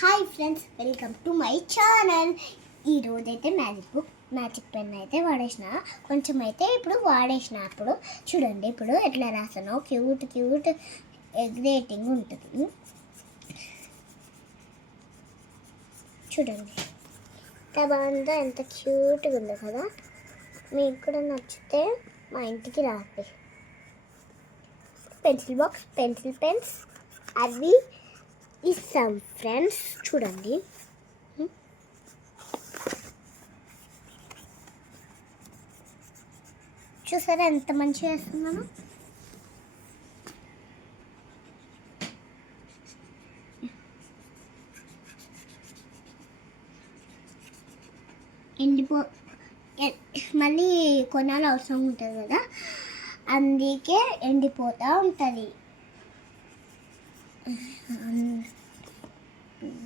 Hi friends, welcome to my channel. ఈరోజైతే magic pen అయితే వాడేసిన, కొంచెం అయితే ఇప్పుడు వాడేసిన. అప్పుడు చూడండి ఇప్పుడు ఎట్లా రాసానో, క్యూట్ ఎగ్జైటింగ్ ఉంటుంది. చూడండి బాగుందో, ఎంత క్యూట్గా ఉందో కదా. మీకు కూడా నచ్చితే మా ఇంటికి రాండి. పెన్సిల్ బాక్స్, పెన్సిల్ పెన్స్ అవి ఇస్తాం ఫ్రెండ్స్. చూడండి చూసారా ఎంత మంచిగా వేస్తున్నాను. మళ్ళీ కొనాలి అవసరం ఉంటుంది కదా, అందుకే ఎండిపోతూ ఉంటుంది.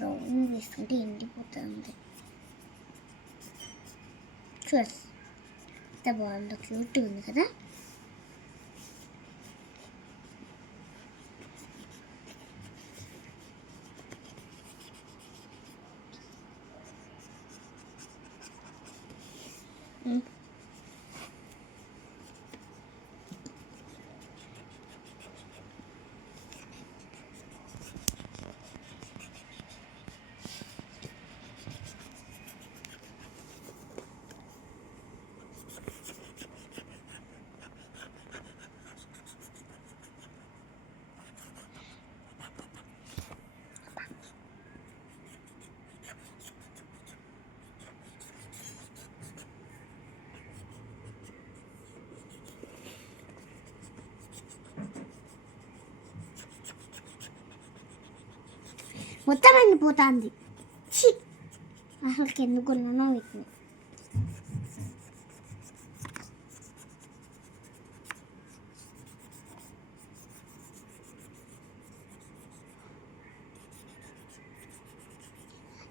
రౌండ్ వేసుకుంటే ఎండిపోతుంది. చూడండి ఎంత బాగుందో, క్యూట్గా ఉంది కదా. మొత్తం ఎండిపోతుంది. అసలు ఎందుకున్నానో వీటిని.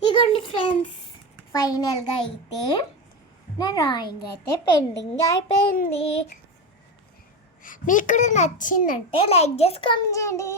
ఇదిగోండి ఫ్రెండ్స్, ఫైనల్గా అయితే నా డ్రాయింగ్ అయితే పెండింగ్ అయిపోయింది. మీకు కూడా నచ్చిందంటే లైక్ చేసి కామెంట్ చేయండి.